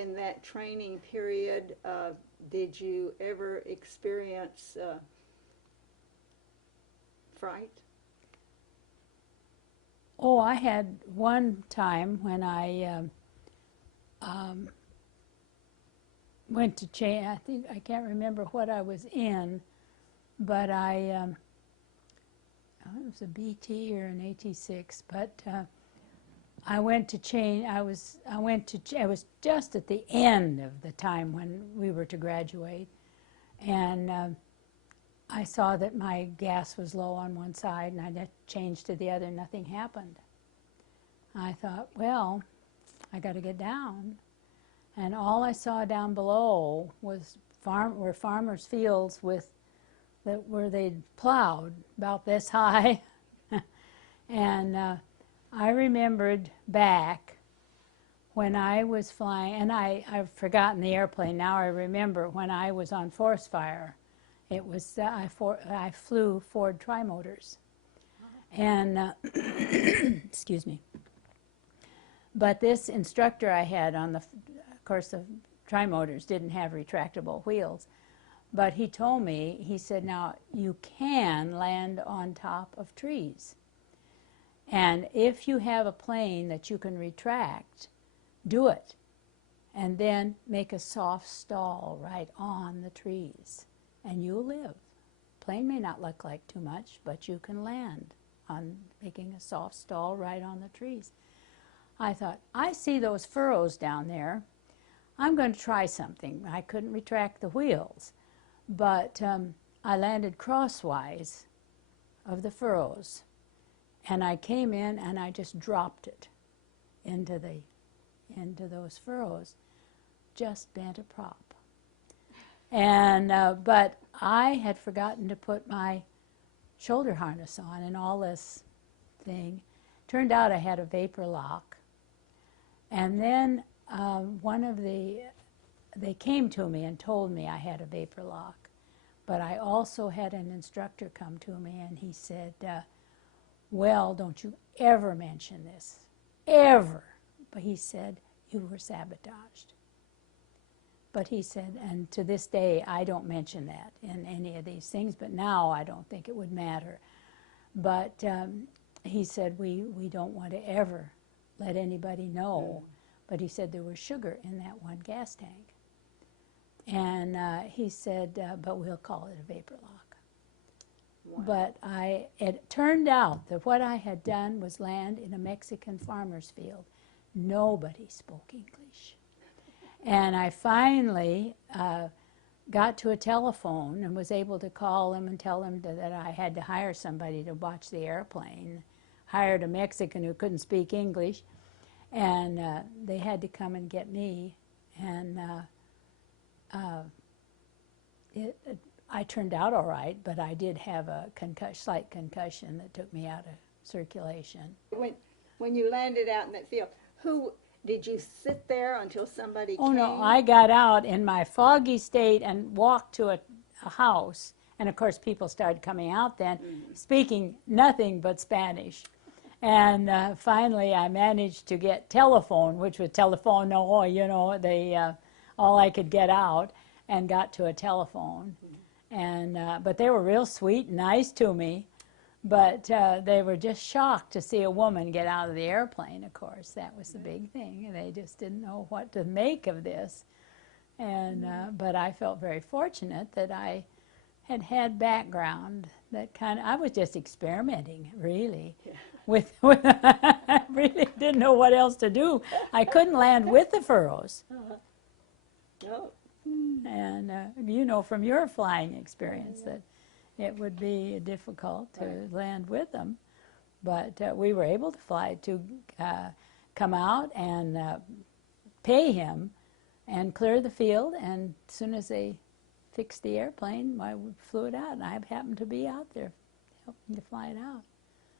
during that training period, did you ever experience fright? Oh, I had one time when I went to change. I think I can't remember what I was in, but it was a BT or an AT6. But I went to change. It was just at the end of the time when we were to graduate, and I saw that my gas was low on one side, and I changed to the other. Nothing happened. I thought, well, I got to get down. And all I saw down below was were farmers' fields where they'd plowed about this high. And I remembered back when I was flying, and I've forgotten the airplane. Now I remember when I was on forest fire. It was I flew Ford trimotors, and excuse me. But this instructor I had on of course, the trimotors didn't have retractable wheels, but he told me, he said, now you can land on top of trees, and if you have a plane that you can retract, do it, and then make a soft stall right on the trees. And you'll live. Plane may not look like too much, but you can land on making a soft stall right on the trees. I thought, I see those furrows down there. I'm going to try something. I couldn't retract the wheels, but I landed crosswise of the furrows, and I came in and I just dropped it into those furrows, just bent a prop. And but I had forgotten to put my shoulder harness on and all this thing. Turned out I had a vapor lock. And then they came to me and told me I had a vapor lock. But I also had an instructor come to me, and he said, well, don't you ever mention this, ever. But he said, you were sabotaged. But he said, and to this day, I don't mention that in any of these things, but now I don't think it would matter. But he said, we don't want to ever let anybody know. But he said there was sugar in that one gas tank. And he said, but we'll call it a vapor lock. Wow. But it turned out that what I had done was land in a Mexican farmer's field. Nobody spoke English. And I finally got to a telephone and was able to call him and tell him that I had to hire somebody to watch the airplane. Hired a Mexican who couldn't speak English, and they had to come and get me. And I turned out all right, but I did have a slight concussion that took me out of circulation. When you landed out in that field, did you sit there until somebody came? Oh, no, I got out in my foggy state and walked to a house. And, of course, people started coming out then, speaking nothing but Spanish. And finally, I managed to get telephone, which was telephone, no, you know, all I could get out, and got to a telephone. And but they were real sweet and nice to me. But they were just shocked to see a woman get out of the airplane, of course. That was the big thing. And they just didn't know what to make of this. And but I felt very fortunate that I had background that I was just experimenting, really. Yeah. I really didn't know what else to do. I couldn't land with the furrows. No. And you know from your flying experience that it would be difficult to land with them. But we were able to fly, to come out and pay him and clear the field. And as soon as they fixed the airplane, I flew it out. And I happened to be out there helping to fly it out.